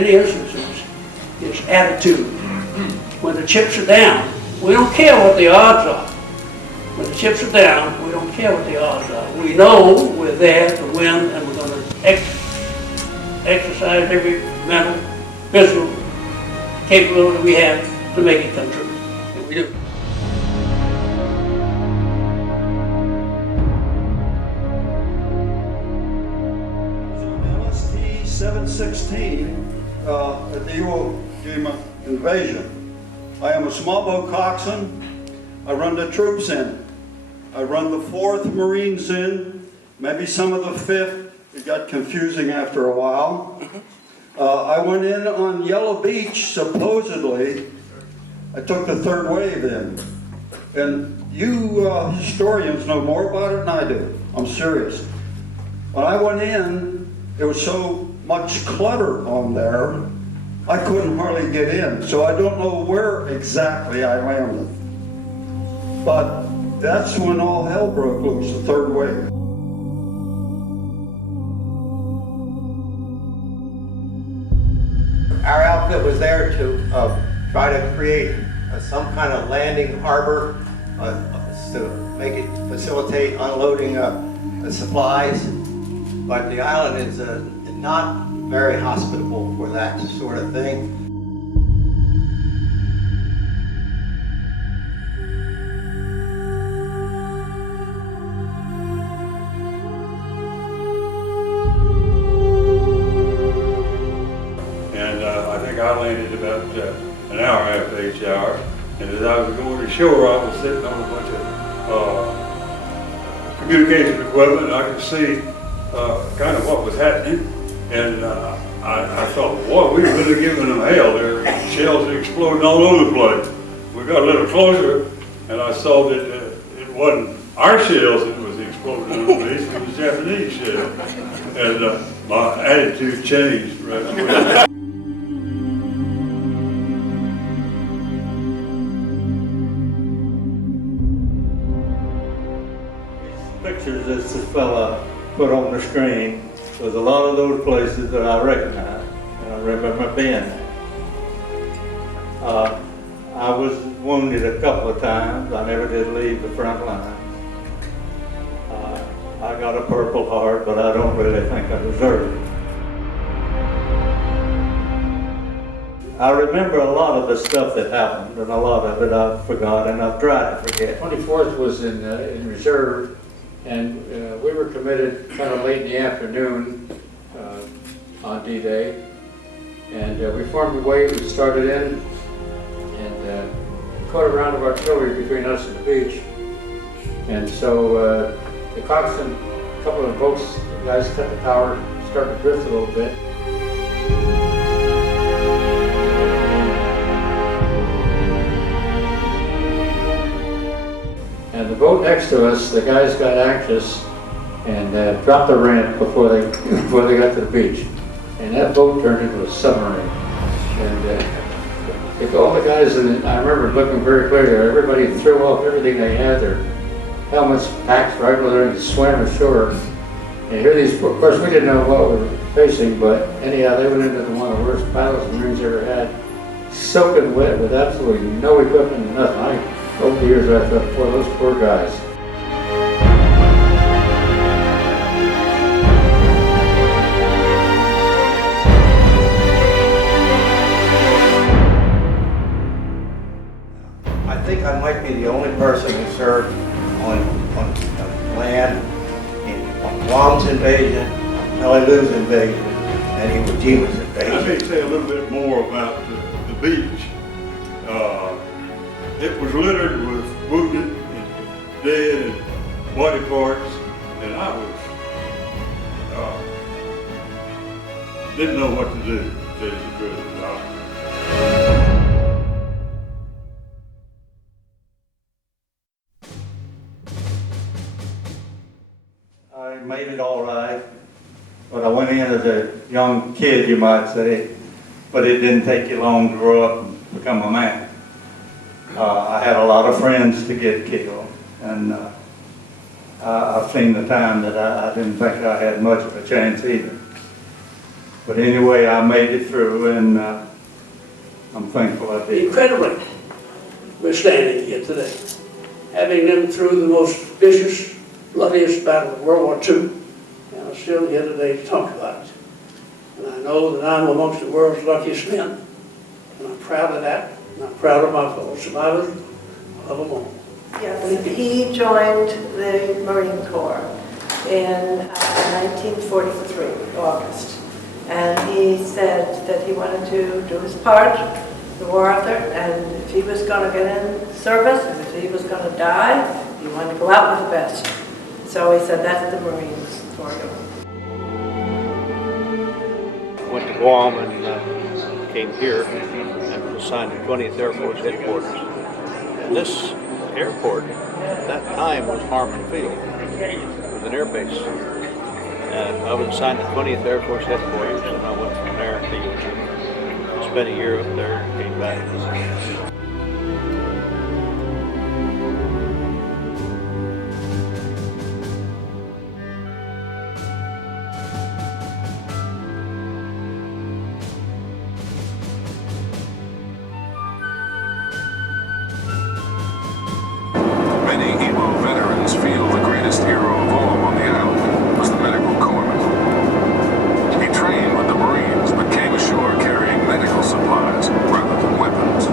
many instances, is attitude. When the chips are down, we don't care what the odds are. When the chips are down, we don't care what the odds are. We know we're there to win, and we're going to exercise every mental, physical capability we have to make it come true. And we do. LST 716 at the Iwo Jima invasion. I am a small boat coxswain. I run the troops in. I run the 4th Marines in, maybe some of the 5th. It got confusing after a while. I went in on Yellow Beach, supposedly. I took the 3rd wave in. And you historians know more about it than I do. I'm serious. When I went in, there was so much clutter on there, I couldn't hardly get in. So I don't know where exactly I landed. But that's when all hell broke loose, the 3rd wave. Our outfit was there to try to create some kind of landing harbor to make it facilitate unloading supplies. But the island is not very hospitable for that sort of thing. I landed about an hour after each hour, and as I was going to shore, I was sitting on a bunch of communication equipment, and I could see kind of what was happening, and I thought, boy, we really giving them hell. There are shells exploding all over the place. We got a little closer, and I saw that it wasn't our shells that was exploding underneath, it was Japanese shells, and my attitude changed right away. Pictures that this fella put on the screen was a lot of those places that I recognized, and I remember being there. I was wounded a couple of times. I never did leave the front line. I got a Purple Heart, but I don't really think I deserve it. I remember a lot of the stuff that happened, and a lot of it I've forgotten. I've tried to forget. 24th was in reserve. And we were committed kind of late in the afternoon on D-Day. And we formed a wave and started in and caught a round of artillery between us and the beach. And so the coxswain, a couple of the boats, the guys cut the tower, started to drift a little bit. And the boat next to us, the guys got anxious and dropped the ramp before they got to the beach. And that boat turned into a submarine. And all the guys, and I remember looking very clearly, everybody threw off everything they had, their helmets, packs, rifles, everything, swam ashore. And here these, of course, we didn't know what we were facing, but anyhow, they went into one of the worst battles the Marines ever had, soaking wet with absolutely no equipment and nothing. Over the years, I thought, boy, those poor guys. I think I might be the only person who served on land on Guam's invasion, Honolulu's invasion, and Iwo Jima's invasion. I may say a little bit more about the beach. It was littered with wounded and dead and body parts, and I was didn't know what to do, to tell you the truth. I made it all right, but I went in as a young kid, you might say, but it didn't take you long to grow up and become a man. I had a lot of friends to get killed, and I've seen the time that I didn't think I had much of a chance either. But anyway, I made it through, and I'm thankful I did. Incredibly, we're standing here today, having been through the most vicious, bloodiest battle of World War II, and I'm still here today to talk about it. And I know that I'm amongst the world's luckiest men, and I'm proud of that, and I'm proud of my fellow survivors. I love them all. Yes, he joined the Marine Corps in 1943, August. And he said that he wanted to do his part, the war effort, and if he was going to get in service, and if he was going to die, he wanted to go out with the best. So he said, that's the Marines for you. Went to Guam and came here and was assigned to 20th Air Force headquarters. And this airport at that time was Harmon Field. It was an air base. And I was assigned to 20th Air Force headquarters, and I went from there to Iwo Jima. Spent a year up there and came back. Many Iwo veterans feel the greatest hero of all on the island was the medical corpsman. He trained with the Marines but came ashore carrying medical supplies rather than weapons.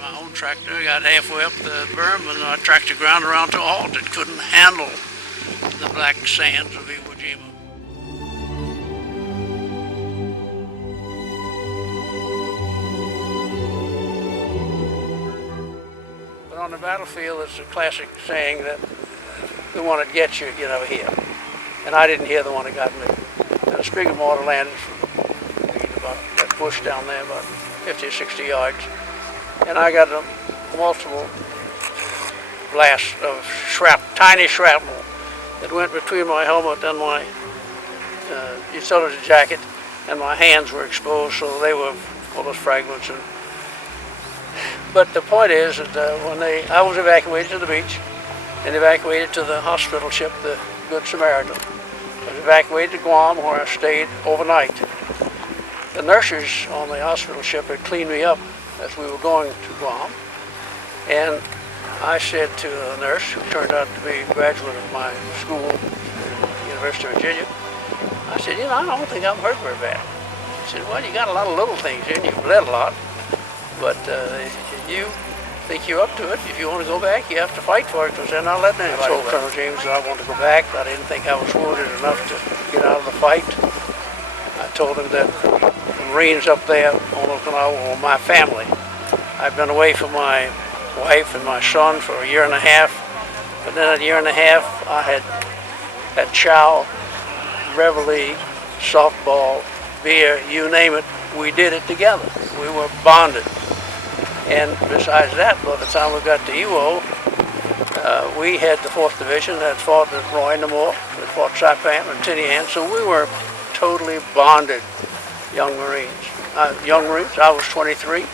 My own tractor got halfway up the berm and I tracked the ground around to a halt. It couldn't handle the black sands of Iwo Jima. But on the battlefield, it's a classic saying that the one that gets you, you never hear. And I didn't hear the one that got me. The sprig of mortar landed about that bush down there, about 50 or 60 yards. And I got a multiple blasts of tiny shrapnel that went between my helmet and my utility jacket, and my hands were exposed, so they were full of fragments. But the point is that I was evacuated to the beach and evacuated to the hospital ship, the Good Samaritan. I was evacuated to Guam, where I stayed overnight. The nurses on the hospital ship had cleaned me up as we were going to Guam, and I said to a nurse who turned out to be a graduate of my school, University of Virginia, I said, I don't think I'm hurt very bad. She said, well, you got a lot of little things in you, bled a lot, but you think you're up to it. If you want to go back, you have to fight for it, because they're not letting anybody. I told Colonel James that I wanted to go back. I didn't think I was wounded enough to get out of the fight. I told him that the Marines up there on Okinawa were my family. I've been away from my wife and my son for a year and a half, but then a year and a half I had chow, reveille, softball, beer, you name it, we did it together. We were bonded. And besides that, by the time we got to Iwo, we had the 4th Division that fought at Roy Namor, that fought Saipan and Tinian, so we were totally bonded young Marines. I was 23.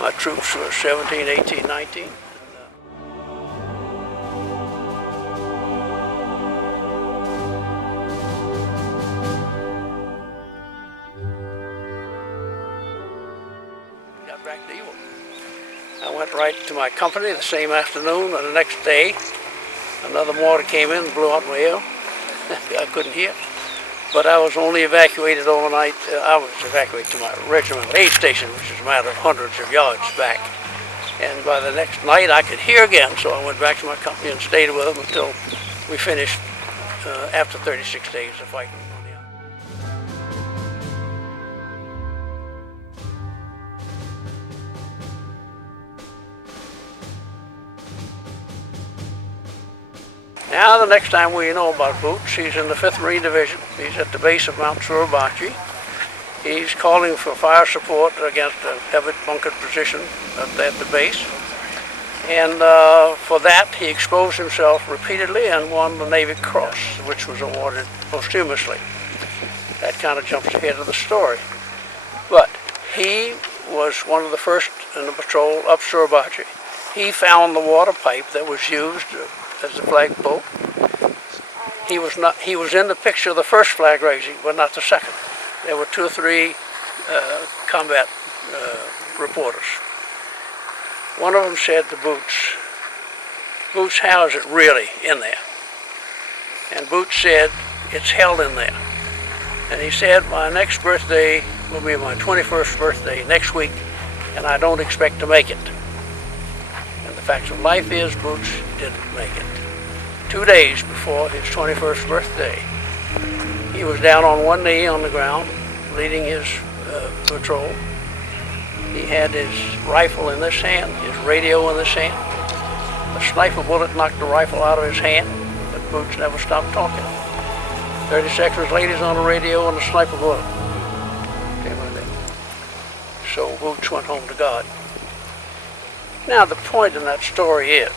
My troops were 17, 18, 19. Got back to Iwo. I went right to my company the same afternoon, and the next day, another mortar came in and blew out my ear. I couldn't hear. But I was only evacuated overnight. I was evacuated to my regimental aid station, which is a matter of hundreds of yards back. And by the next night, I could hear again, so I went back to my company and stayed with them until we finished after 36 days of fighting on the island. Now, the next time we know about Boots, he's in the 5th Marine Division. He's at the base of Mount Suribachi. He's calling for fire support against a heavy bunkered position at the base. And for that, he exposed himself repeatedly and won the Navy Cross, which was awarded posthumously. That kind of jumps ahead of the story. But he was one of the first in the patrol up Suribachi. He found the water pipe that was used as the flag boat. He was in the picture of the first flag raising, but not the second. There were 2 or 3 combat reporters. One of them said to Boots, "Boots, how is it really in there?" And Boots said, "It's held in there." And he said, "My next birthday will be my 21st birthday next week, and I don't expect to make it." And the fact of life is, Boots didn't make it. 2 days before his 21st birthday, he was down on one knee on the ground, leading his patrol. He had his rifle in this hand, his radio in this hand. A sniper bullet knocked the rifle out of his hand, but Boots never stopped talking. 30 seconds later, he's on the radio and the sniper bullet came with it. So Boots went home to God. Now, the point in that story is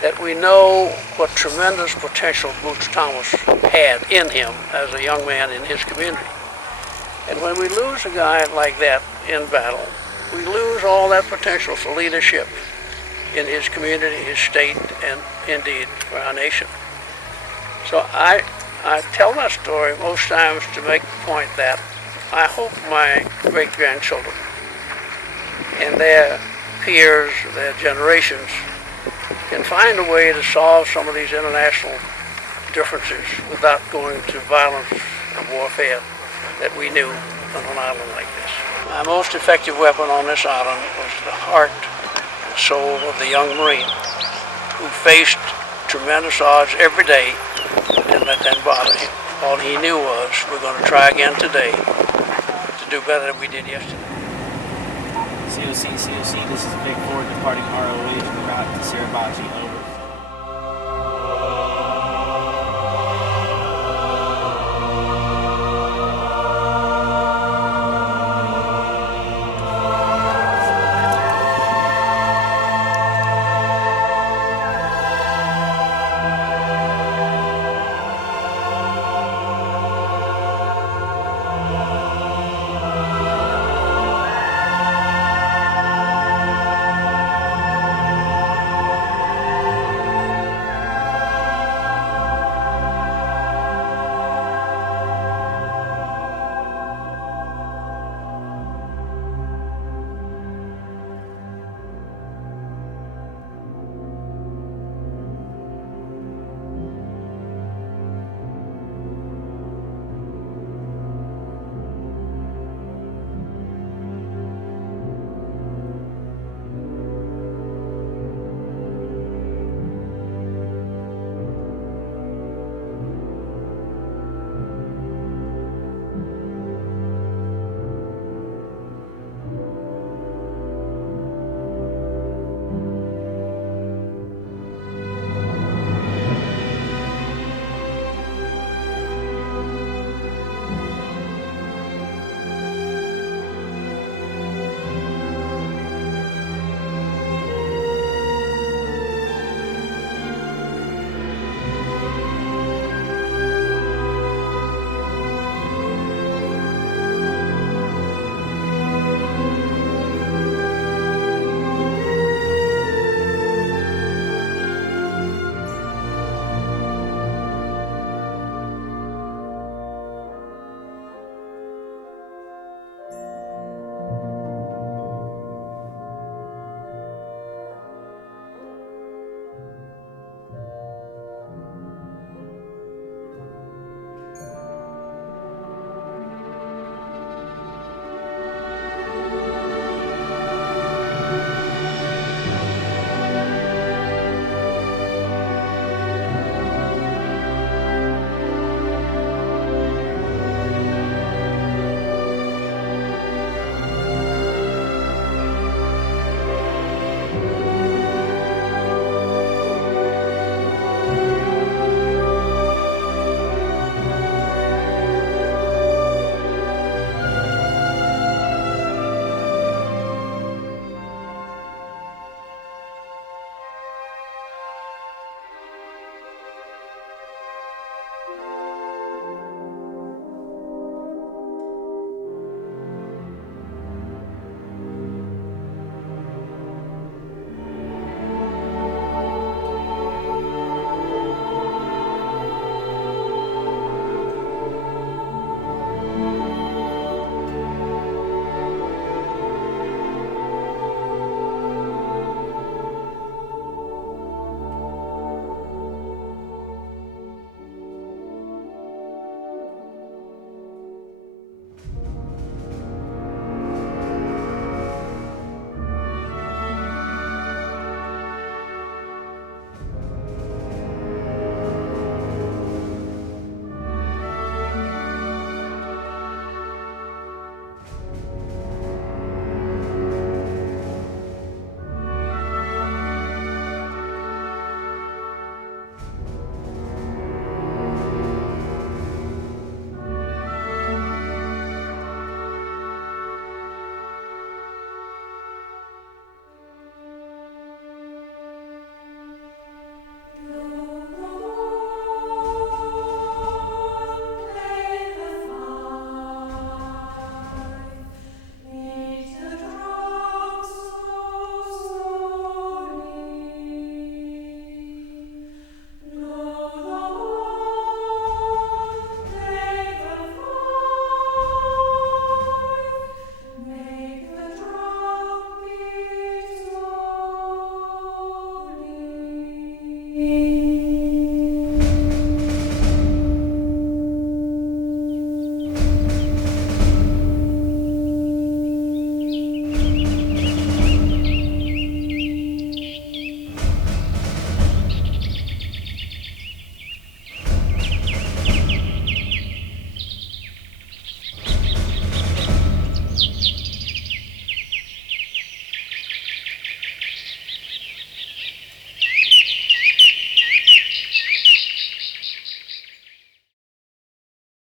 that we know what tremendous potential Boots Thomas had in him as a young man in his community. And when we lose a guy like that in battle, we lose all that potential for leadership in his community, his state, and indeed for our nation. So I tell that story most times to make the point that I hope my great-grandchildren and their peers, their generations, can find a way to solve some of these international differences without going to violence and warfare that we knew on an island like this. My most effective weapon on this island was the heart and soul of the young Marine who faced tremendous odds every day and let that bother him. All he knew was, we're going to try again today to do better than we did yesterday. COC, this is Big 4 departing ROH en route to Suribachi. Over.